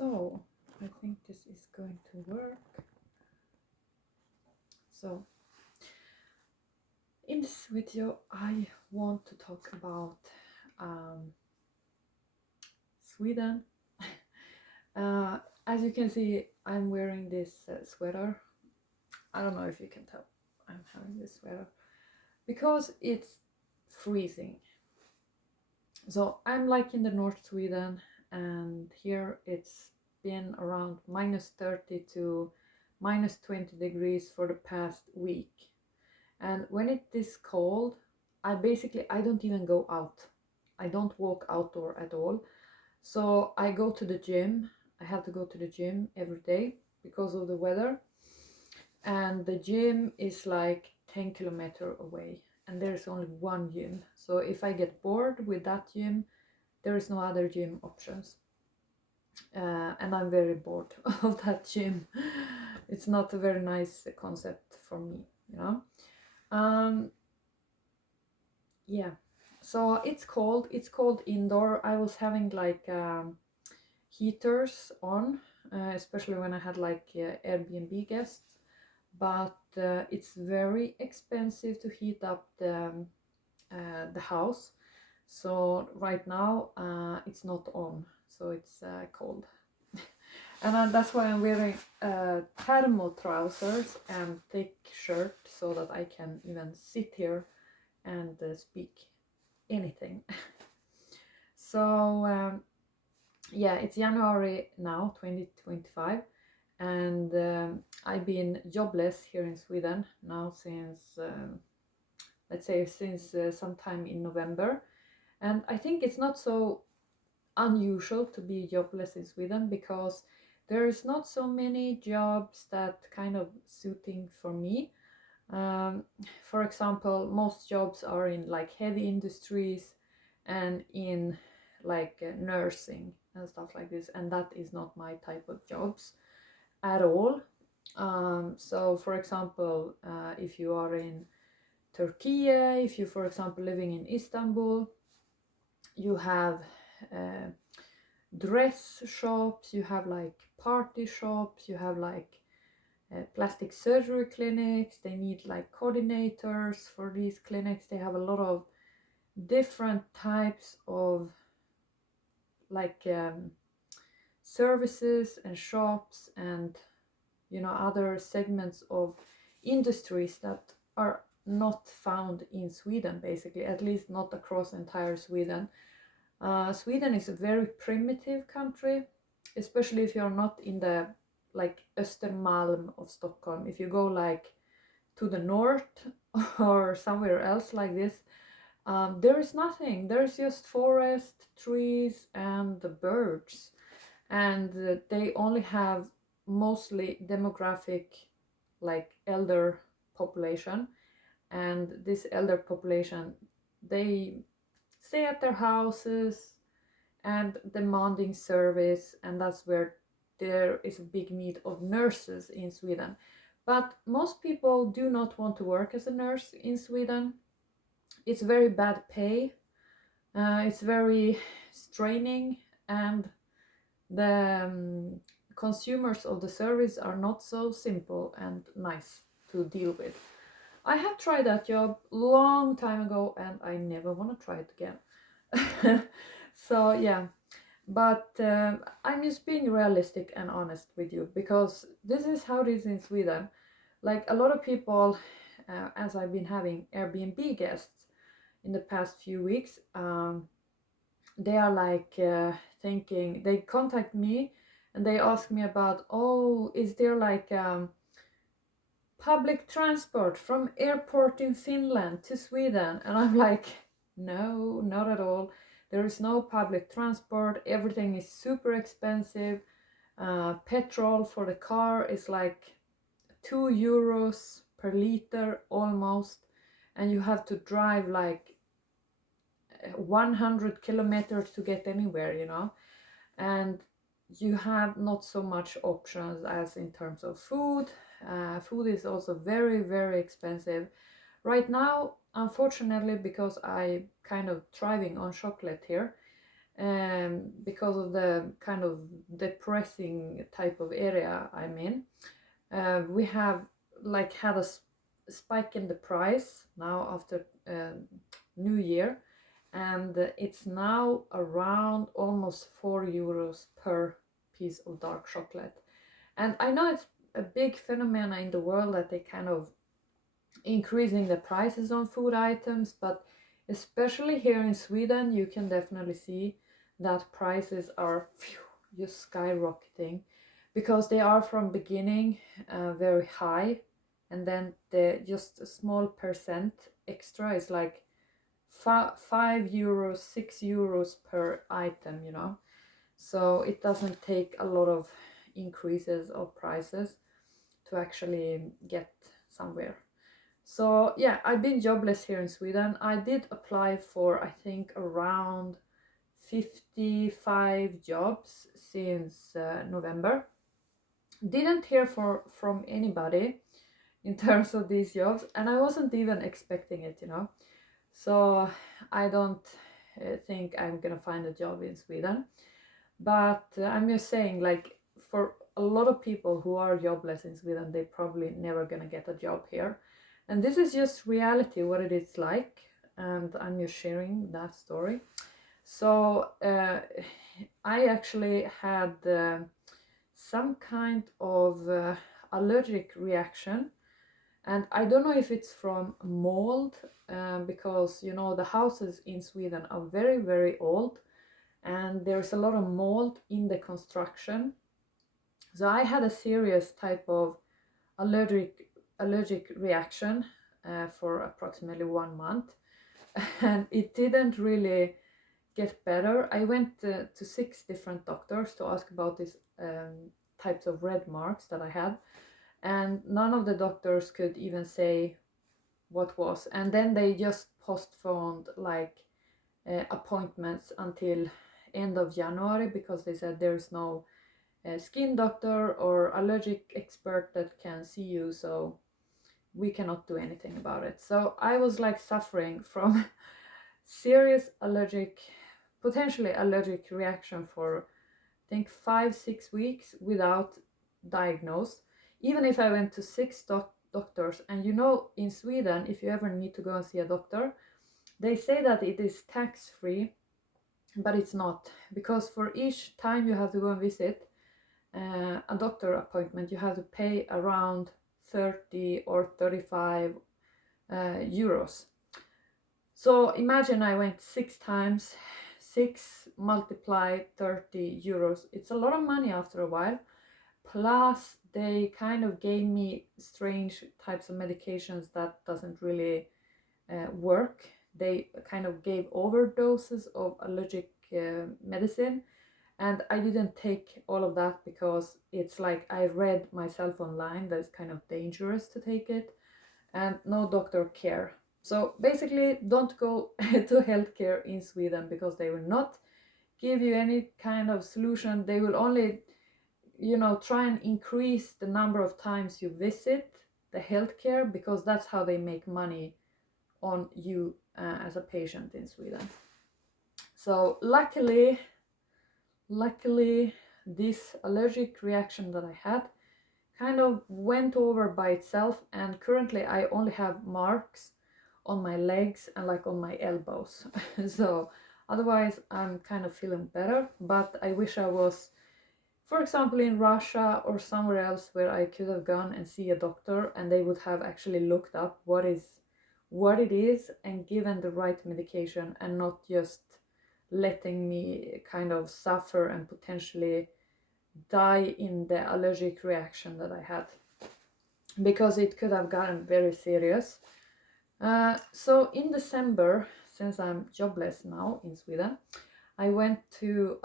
So I think this is going to work. So in this video I want to talk about Sweden. As you can see, I'm wearing this sweater. I don't know if you can tell I'm having this sweater because it's freezing. So I'm like in the North Sweden, and here it's been around -30 to -20 degrees for the past week. And when it is cold, I don't even go out. I don't walk outdoor at all. So I go to the gym. I have to go to the gym every day because of the weather. And the gym is like 10 kilometers away, and there's only one gym. So if I get bored with that gym, there is no other gym options. And I'm very bored of that gym. It's not a very nice concept for me, you know. Yeah, so it's cold indoor. I was having like heaters on, especially when I had like Airbnb guests, but it's very expensive to heat up the house. So right now it's not on, so it's cold. And that's why I'm wearing thermo trousers and thick shirt so that I can even sit here and speak anything. So yeah, it's January now, 2025, and I've been jobless here in Sweden now since let's say since sometime in November. And I think it's not so unusual to be jobless in Sweden because there's not so many jobs that kind of suiting for me. For example, most jobs are in like heavy industries and in like nursing and stuff like this, and that is not my type of jobs at all. So for example, if you are in Turkey, if you for example living in Istanbul, you have dress shops, you have like party shops, you have like plastic surgery clinics. They need like coordinators for these clinics. They have a lot of different types of like services and shops and other segments of industries that are not found in Sweden, basically, at least not across entire Sweden. Sweden is a very primitive country, especially if you're not in the like Östermalm of Stockholm. If you go like to the north or somewhere else like this, there is nothing. There's just forest, trees, and the birds, and they only have mostly demographic, like elder population, and this elder population, they stay at their houses and demanding service, and that's where there is a big need of nurses in Sweden. But most people do not want to work as a nurse in Sweden. It's very bad pay, it's very straining, and the consumers of the service are not so simple and nice to deal with. I have tried that job long time ago and I never want to try it again. So yeah, but I'm just being realistic and honest with you because this is how it is in Sweden. Like a lot of people, as I've been having Airbnb guests in the past few weeks, they are like thinking, they contact me and they ask me about, oh, is there like public transport from airport in Finland to Sweden? And I'm like, no, not at all. There is no public transport. Everything is super expensive. Petrol for the car is like 2 euros per liter almost, and you have to drive like 100 kilometers to get anywhere. And you have not so much options as in terms of food. Food is also very, very expensive right now, unfortunately, because I kind of thriving on chocolate here. because of the kind of depressing type of area I'm in. We have like had a spike in the price now after New Year, and it's now around almost €4 per piece of dark chocolate. And I know it's a big phenomenon in the world that they kind of increasing the prices on food items, but especially here in Sweden, you can definitely see that prices are just skyrocketing, because they are from beginning very high, and then the just a small percent extra is like €5, €6 per item, you know. So it doesn't take a lot of increases of prices to actually get somewhere. So yeah, I've been jobless here in Sweden. I did apply for, I think, around 55 jobs since November. Didn't hear from anybody in terms of these jobs, and I wasn't even expecting it, you know. So I don't think I'm gonna find a job in Sweden. But I'm just saying, like, for a lot of people who are jobless in Sweden, they probably never gonna get a job here. And this is just reality, what it is like. And I'm just sharing that story. So I actually had some kind of allergic reaction. And I don't know if it's from mold, because, you know, the houses in Sweden are very, very old, and there's a lot of mold in the construction. So I had a serious type of allergic reaction for approximately 1 month, and it didn't really get better. I went to 6 different doctors to ask about these types of red marks that I had, and none of the doctors could even say what was. And then they just postponed like appointments until end of January, because they said there's no skin doctor or allergic expert that can see you, so we cannot do anything about it. So I was like suffering from serious potentially allergic reaction for I think 5-6 weeks without diagnose, even if I went to 6 doctors. And you know, in Sweden, if you ever need to go and see a doctor, they say that it is tax-free, but it's not, because for each time you have to go and visit a doctor appointment, you have to pay around 30 or 35 euros. So imagine I went 6 times, 6 multiplied 30 euros. It's a lot of money after a while. Plus they kind of gave me strange types of medications that doesn't really work. They kind of gave overdoses of allergic medicine, and I didn't take all of that because it's like I read myself online that it's kind of dangerous to take it, and no doctor care. So basically, don't go to healthcare in Sweden, because they will not give you any kind of solution. They will only, you know, try and increase the number of times you visit the healthcare, because that's how they make money on you as a patient in Sweden. So luckily, this allergic reaction that I had kind of went over by itself, and currently I only have marks on my legs and like on my elbows. So otherwise I'm kind of feeling better, but I wish I was, for example, in Russia or somewhere else where I could have gone and see a doctor, and they would have actually looked up what it is and given the right medication, and not just letting me kind of suffer and potentially die in the allergic reaction that I had, because it could have gotten very serious. So in December, since I'm jobless now in Sweden, I went to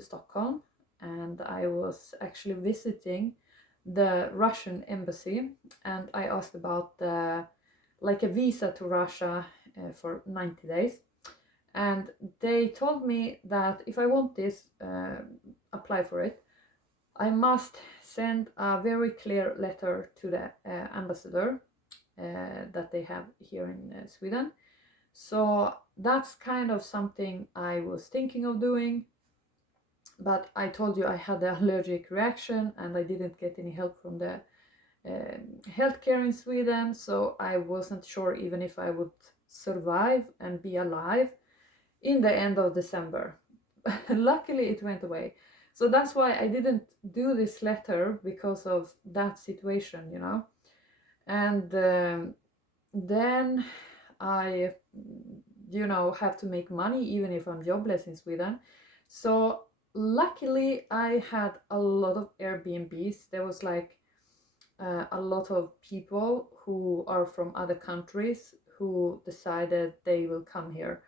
Stockholm, and I was actually visiting the Russian embassy, and I asked about like a visa to Russia for 90 days. And they told me that if I want this, apply for it, I must send a very clear letter to the ambassador that they have here in Sweden, So that's kind of something I was thinking of doing, but I told you I had the allergic reaction and I didn't get any help from the healthcare in Sweden, so I wasn't sure even if I would survive and be alive in the end of December. Luckily, it went away. So that's why I didn't do this letter, because of that situation, you know. And then I, you know, have to make money even if I'm jobless in Sweden. So luckily, I had a lot of Airbnbs. There was like a lot of people who are from other countries who decided they will come here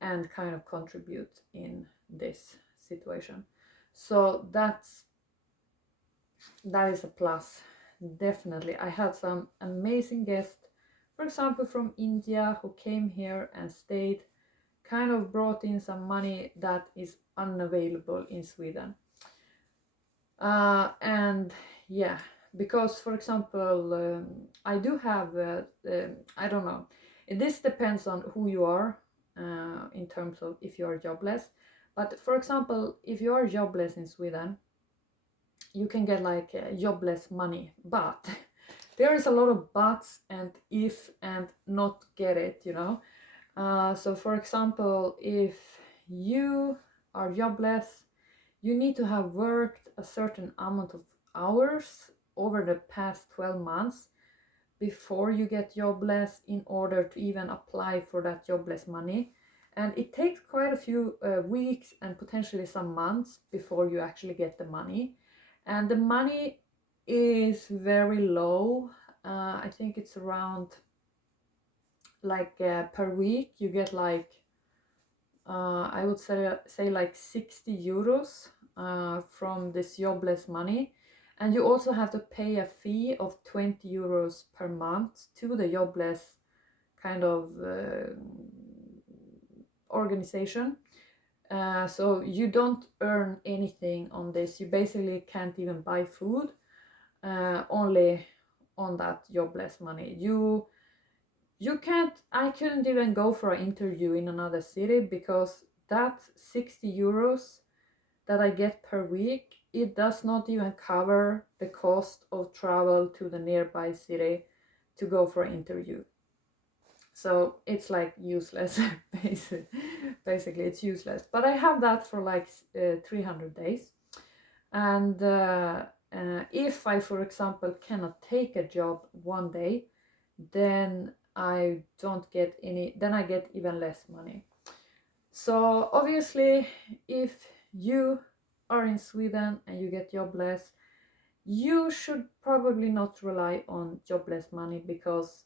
and kind of contribute in this situation. So that is a plus, definitely. I had some amazing guests, for example, from India, who came here and stayed, kind of brought in some money that is unavailable in Sweden. And yeah, because for example, I do have, I don't know, this depends on who you are in terms of if you are jobless. But for example, if you are jobless in Sweden, you can get like jobless money, but there is a lot of buts and if and not get it, you know. So for example, if you are jobless, you need to have worked a certain amount of hours over the past 12 months before you get jobless in order to even apply for that jobless money. And it takes quite a few weeks and potentially some months before you actually get the money. And the money is very low. I think it's around like per week you get like I would say like 60 euros from this jobless money. And you also have to pay a fee of 20 euros per month to the jobless kind of organization. So you don't earn anything on this. You basically can't even buy food, only on that jobless money. You can't, I couldn't even go for an interview in another city because that 60 euros that I get per week, it does not even cover the cost of travel to the nearby city to go for an interview. So it's like useless. Basically it's useless, but I have that for like 300 days. And if I, for example, cannot take a job one day, then I don't get any, then I get even less money. So obviously, if you are in Sweden and you get jobless, you should probably not rely on jobless money, because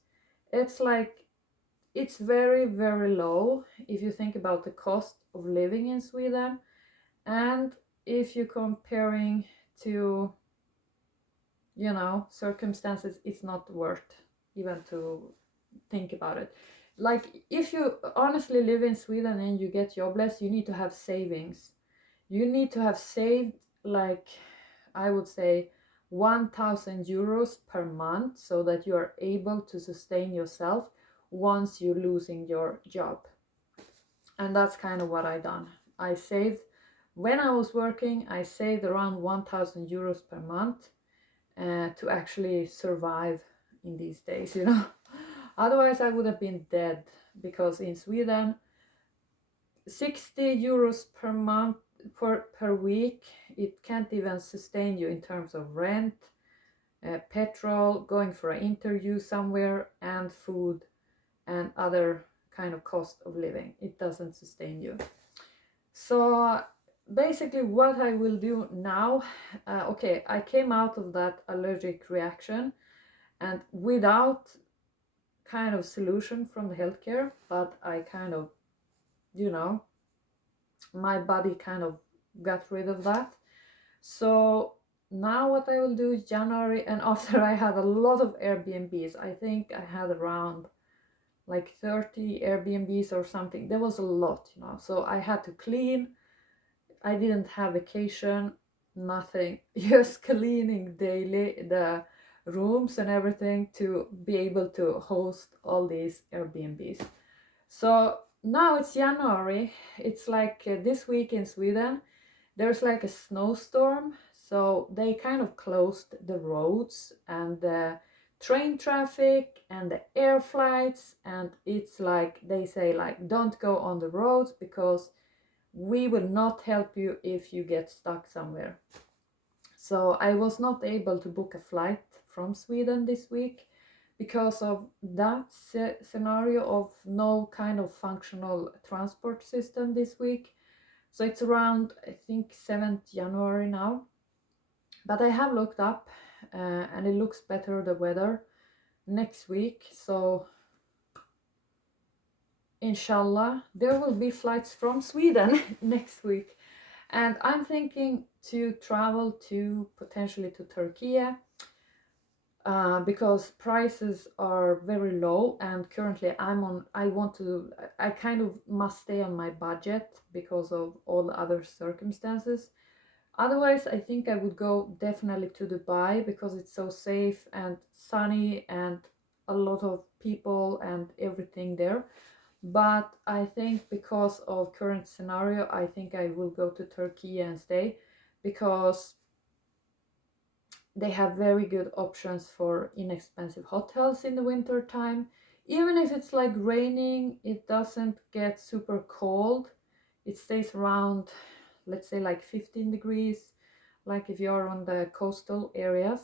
it's like, it's very, very low if you think about the cost of living in Sweden. And if you're comparing to, you know, circumstances, it's not worth even to think about it. Like, if you honestly live in Sweden and you get jobless, you need to have savings. You need to have saved, like, I would say 1,000 euros per month, so that you are able to sustain yourself once you're losing your job. And that's kind of what I done. I saved, when I was working, I saved around 1,000 euros per month to actually survive in these days, you know. Otherwise I would have been dead, because in Sweden 60 euros per month, per week, it can't even sustain you in terms of rent, petrol, going for an interview somewhere, and food and other kind of cost of living. It doesn't sustain you. So basically what I will do now, okay, I came out of that allergic reaction and without kind of solution from the healthcare, but I kind of, you know, my body kind of got rid of that. So now what I will do is January, and after I had a lot of Airbnbs, I think I had around like 30 Airbnbs or something. There was a lot, you know, so I had to clean. I didn't have vacation, nothing, just cleaning daily the rooms and everything to be able to host all these Airbnbs. So now it's January. It's like this week in Sweden, there's like a snowstorm. So they kind of closed the roads and the train traffic and the air flights. And it's like they say, like, don't go on the roads because we will not help you if you get stuck somewhere. So I was not able to book a flight from Sweden this week because of that scenario of no kind of functional transport system this week. So it's around, I think, 7th January now. But I have looked up and it looks better, the weather, next week. So inshallah, there will be flights from Sweden next week. And I'm thinking to travel to potentially to Turkey because prices are very low, and currently I kind of must stay on my budget because of all the other circumstances. Otherwise, I think I would go definitely to Dubai because it's so safe and sunny and a lot of people and everything there. But I think because of current scenario, I think I will go to Turkey and stay because they have very good options for inexpensive hotels in the winter time. Even if it's like raining, it doesn't get super cold. It stays around, let's say, like 15 degrees, like if you're on the coastal areas.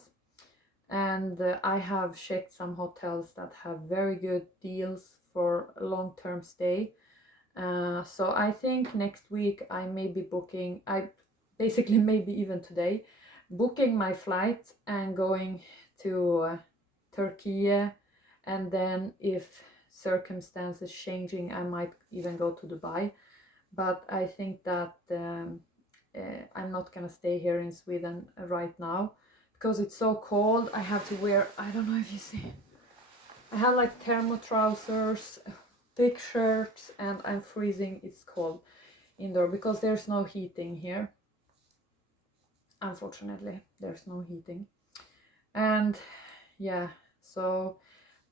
And I have checked some hotels that have very good deals for a long-term stay. So I think next week I may be booking, I basically maybe even today, booking my flight and going to Turkey. And then if circumstances changing, I might even go to Dubai. But I think that I'm not gonna stay here in Sweden right now because it's so cold. I have to wear, I don't know if you see, I have like thermo trousers, thick shirts, and I'm freezing. It's cold indoor because there's no heating here. Unfortunately, there's no heating. And yeah, so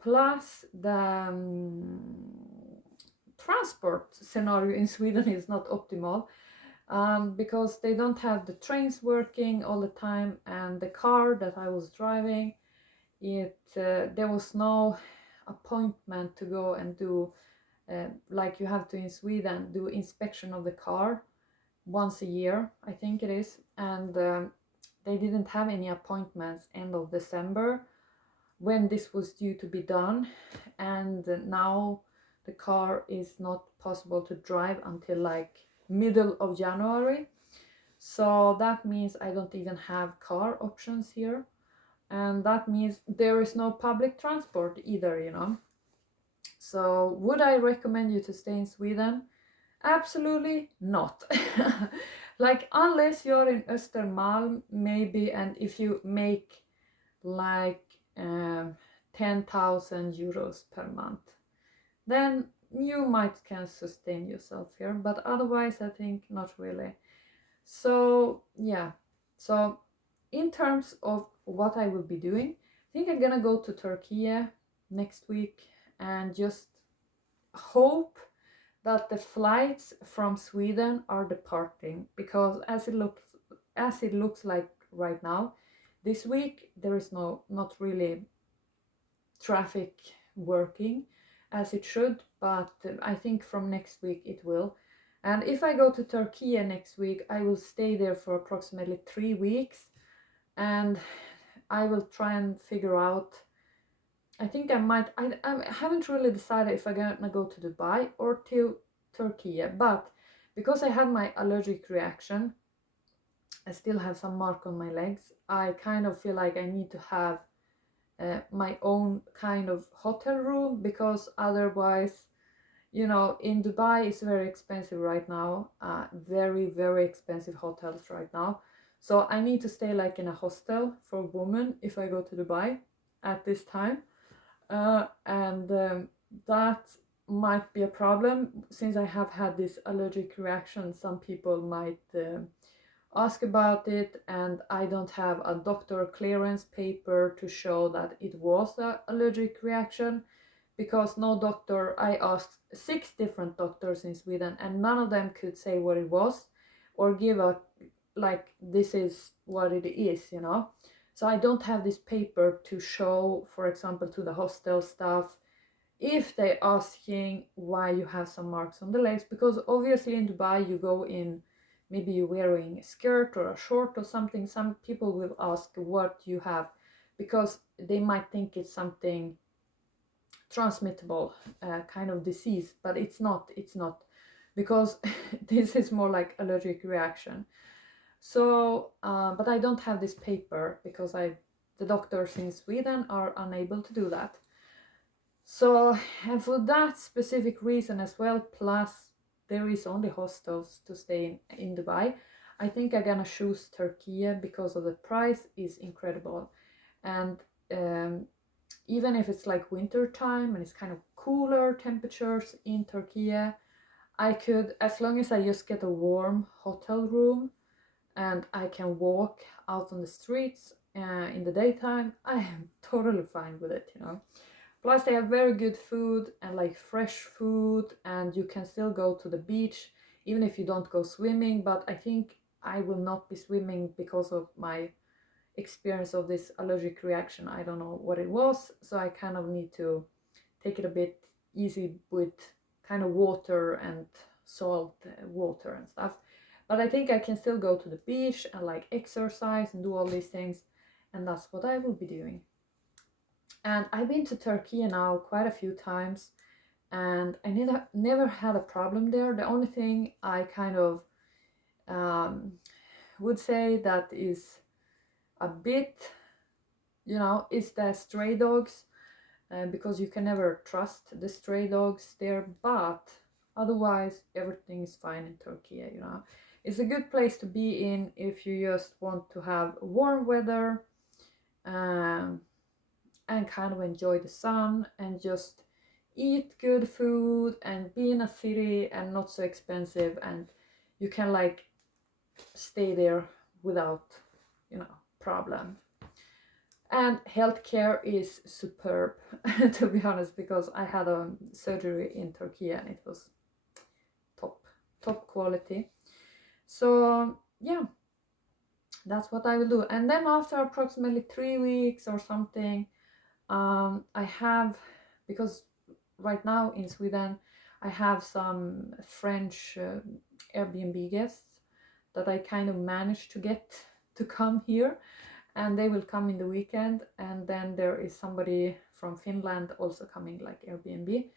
plus the transport scenario in Sweden is not optimal because they don't have the trains working all the time, and the car that I was driving, there was no appointment to go and do like you have to in Sweden, do inspection of the car once a year, I think it is. And they didn't have any appointments end of December when this was due to be done. And now the car is not possible to drive until like middle of January. So that means I don't even have car options here. And that means there is no public transport either, you know. So would I recommend you to stay in Sweden? Absolutely not. Like unless you're in Östermalm maybe, and if you make like 10,000 euros per month, then you might can sustain yourself here, but otherwise I think not really. So yeah, so in terms of what I will be doing, I think I'm gonna go to Turkey next week and just hope that the flights from Sweden are departing, because as it looks like right now, this week there is not really traffic working as it should, but I think from next week it will. And if I go to Turkey next week, I will stay there for approximately 3 weeks, and I will try and figure out. I think I might. I haven't really decided if I'm gonna go to Dubai or to Turkey, but because I had my allergic reaction, I still have some mark on my legs. I kind of feel like I need to have my own kind of hotel room, because otherwise, you know, in Dubai it's very expensive right now. Very, very expensive hotels right now. So I need to stay like in a hostel for women if I go to Dubai at this time. And that might be a problem since I have had this allergic reaction. Some people might ask about it, and I don't have a doctor clearance paper to show that it was an allergic reaction, because no doctor, I asked 6 different doctors in Sweden and none of them could say what it was or give a, like, this is what it is, you know. So I don't have this paper to show, for example, to the hostel staff if they asking why you have some marks on the legs, because obviously in Dubai you go in, maybe you're wearing a skirt or a short or something, some people will ask what you have because they might think it's something transmittable kind of disease, but it's not because this is more like allergic reaction. So but I don't have this paper because the doctors in Sweden are unable to do that. So, and for that specific reason as well, plus there is only hostels to stay in Dubai, I think I'm gonna choose Turkey because of the price is incredible. And even if it's like winter time and it's kind of cooler temperatures in Turkey, I could, as long as I just get a warm hotel room and I can walk out on the streets in the daytime, I am totally fine with it, you know. Plus they have very good food and like fresh food, and you can still go to the beach even if you don't go swimming. But I think I will not be swimming because of my experience of this allergic reaction. I don't know what it was, so I kind of need to take it a bit easy with kind of water and salt water and stuff. But I think I can still go to the beach and like exercise and do all these things, and that's what I will be doing. And I've been to Turkey now quite a few times, and I never had a problem there. The only thing I kind of um, would say that is a bit, you know, is the stray dogs, because you can never trust the stray dogs there. But otherwise, everything is fine in Turkey. You know, it's a good place to be in if you just want to have warm weather. Um, and kind of enjoy the sun and just eat good food and be in a city and not so expensive, and you can like stay there without, you know, problem. And healthcare is superb to be honest, because I had a surgery in Turkey and it was top quality. So yeah, that's what I will do. And then after approximately 3 weeks or something, I have, because right now in Sweden I have some French Airbnb guests that I kind of managed to get to come here, and they will come in the weekend. And then there is somebody from Finland also coming, like Airbnb.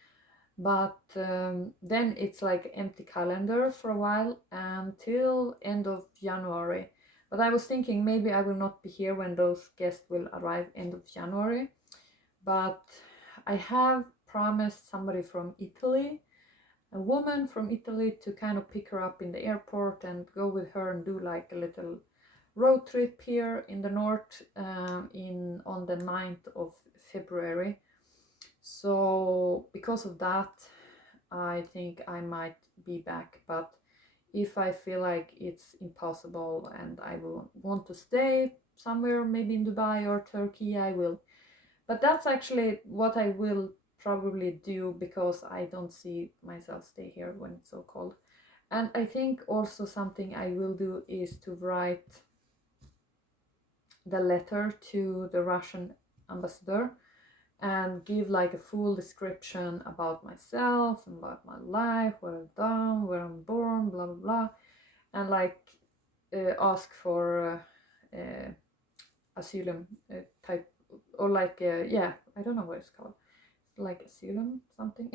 But then it's like empty calendar for a while until end of January. But I was thinking maybe I will not be here when those guests will arrive end of January. But I have promised somebody from Italy, a woman from Italy, to kind of pick her up in the airport and go with her and do like a little road trip here in the north in on the 9th of February. So because of that, I think I might be back. But if I feel like it's impossible and I will want to stay somewhere, maybe in Dubai or Turkey, I will. But that's actually what I will probably do, because I don't see myself stay here when it's so cold. And I think also something I will do is to write the letter to the Russian ambassador and give like a full description about myself and about my life, what I've done, where I'm born, blah blah blah, and like ask for asylum type, or like yeah, I don't know what it's called, like asylum something,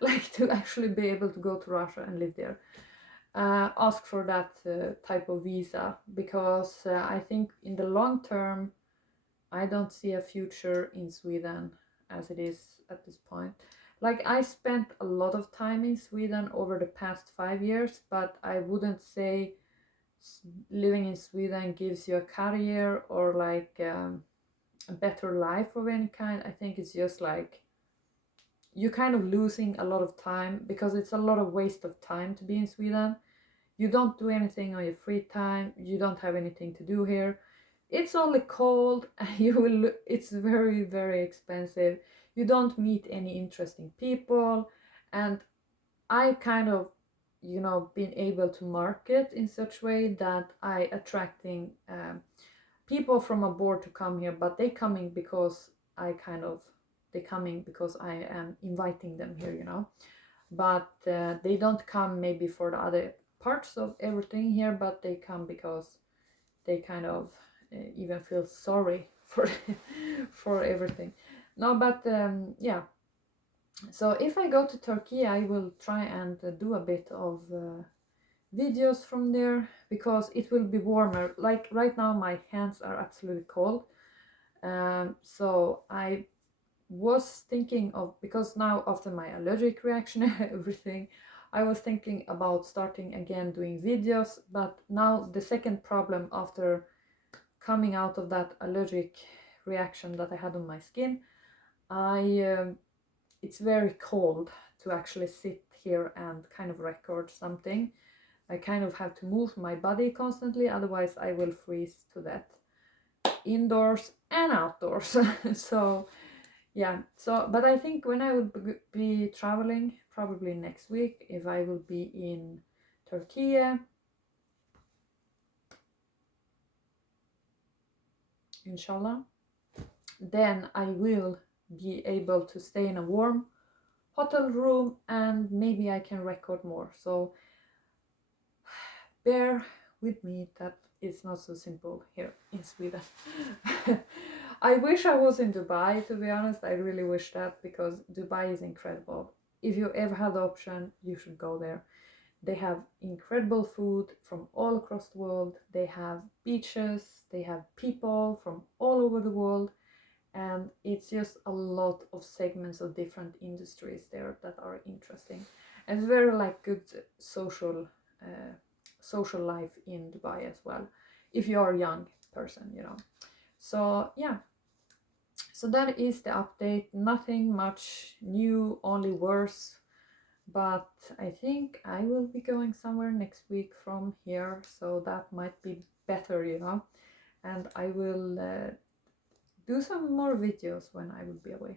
like to actually be able to go to Russia and live there. Ask for that type of visa, because I think in the long term I don't see a future in Sweden as it is at this point. Like, I spent a lot of time in Sweden over the past 5 years, but I wouldn't say living in Sweden gives you a career or like a better life of any kind. I think it's just like you're kind of losing a lot of time, because it's a lot of waste of time to be in Sweden. You don't do anything on your free time. You don't have anything to do here. It's only cold. It's very, very expensive. you don't meet any interesting people. And I kind of, you know, been able to market in such way that I attracting people from abroad to come here, but they coming because I kind of, they coming because I am inviting them here, you know. But they don't come maybe for the other parts of everything here, but they come because they kind of even feel sorry for for everything. No, but yeah. So if I go to Turkey, I will try and do a bit of videos from there, because it will be warmer. Like right now my hands are absolutely cold. So I was thinking of, because now after my allergic reaction and everything, I was thinking about starting again doing videos. But now the second problem after coming out of that allergic reaction that I had on my skin, I it's very cold to actually sit here and kind of record something. I kind of have to move my body constantly, otherwise I will freeze to death indoors and outdoors. So yeah, so but I think when I will be traveling, probably next week, if I will be in Turkey, inshallah, then I will be able to stay in a warm hotel room and maybe I can record more. So bear with me that it's not so simple here in Sweden. I wish I was in Dubai, to be honest. I really wish that, because Dubai is incredible. If you ever have the option, you should go there. They have incredible food from all across the world. They have beaches, they have people from all over the world, and it's just a lot of segments of different industries there that are interesting. And it's very like good uh, social life in Dubai as well, if you are a young person, you know. So yeah, so that is the update. Nothing much new, only worse. But I think I will be going somewhere next week from here, so that might be better, you know. And I will do some more videos when I will be away.